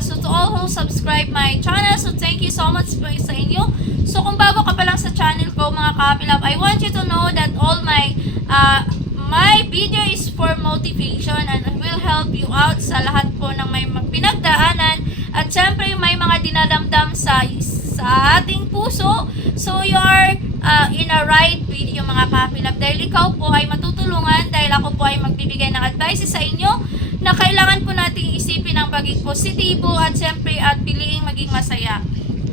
So to all who subscribe my channel, so thank you so much po sa inyo. So kung bago ka pa lang sa channel ko mga ka-happy love, I want you to know that all my video is for motivation and will help you out sa lahat po ng may pinagdaanan at syempre may mga dinadamdam sa ating puso. So you are in a right video mga ka-happy love, dahil ikaw po ay matutulungan, dahil ako po ay magbibigay ng advice sa inyo na kailangan po nating isipin ang pagiging positibo at syempre at piliing maging masaya.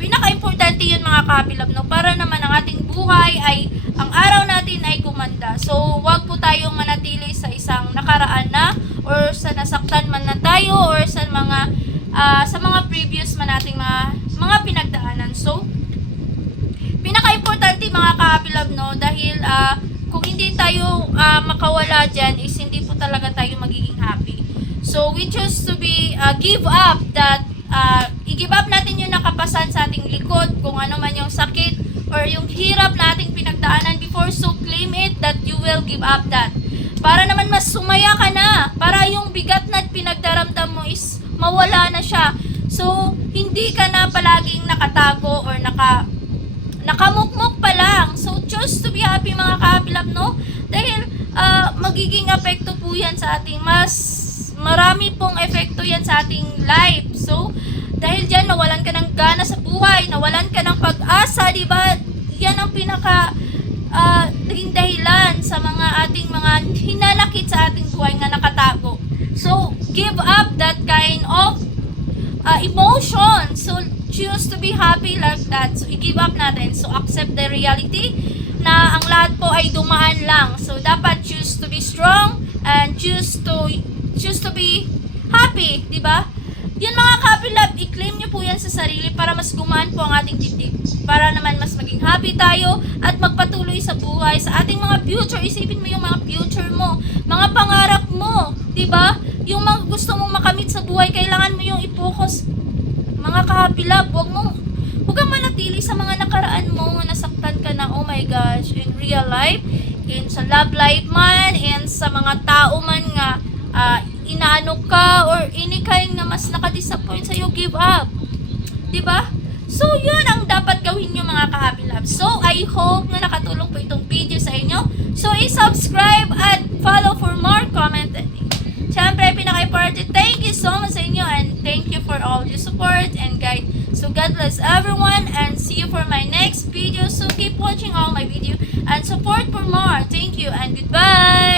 Pinaka-importante yun mga ka-happy love, no? Para naman ang ating buhay ay, ang araw natin ay gumanda. So, wag po tayong manatili sa isang nakaraan na or sa nasaktan man na tayo or sa mga previous man nating mga pinagdaanan. So, pinaka-importante mga ka-happy love, no? Dahil kung hindi tayo makawala dyan is hindi po talaga tayo magiging happy. So, we choose to be give up that i-give up natin yung nakapasan sa ating likod, kung ano man yung sakit or yung hirap nating pinagdaanan before, so claim it that you will give up that. Para naman mas sumaya ka na, para yung bigat na pinagdaramdam mo is mawala na siya. So, hindi ka na palaging nakatago or nakamukmuk pa lang. So, choose to be happy mga ka-happy love, no? Dahil magiging epekto po yan sa ating marami pong epekto yan sa ating life. So, dahil dyan, nawalan ka ng gana sa buhay, nawalan ka ng pag-asa, di ba? Yan ang naging dahilan sa ating mga hinanakit sa ating buhay nga nakatago. So, give up that kind of emotion. So, choose to be happy like that. So, i-give up natin. So, accept the reality na ang lahat po ay dumaan lang. So, dapat choose to be strong and choose to be happy, di ba? Yan mga ka-happy love, i-claim nyo po yan sa sarili para mas gumaan po ang ating dibdib. Para naman mas maging happy tayo at magpatuloy sa buhay, sa ating mga future. Isipin mo yung mga future mo, mga pangarap mo, di ba? Yung mga gusto mong makamit sa buhay, kailangan mo yung i-focus. Mga ka-happy love, huwag kang manatili sa mga nakaraan mo, nasaktan ka na, oh my gosh, in real life, in sa love life man, in sa mga tao man nga, inaano ka or inikay na mas nakadisappoint sa'yo, give up. Diba? So, yun ang dapat gawin nyo mga ka-happy love. So, I hope na nakatulong po itong video sa inyo. So, i-subscribe at follow for more comment. Siyempre, pinaka-important, thank you so much sa inyo and thank you for all your support and guide. So, God bless everyone and see you for my next video. So, keep watching all my video and support for more. Thank you and goodbye!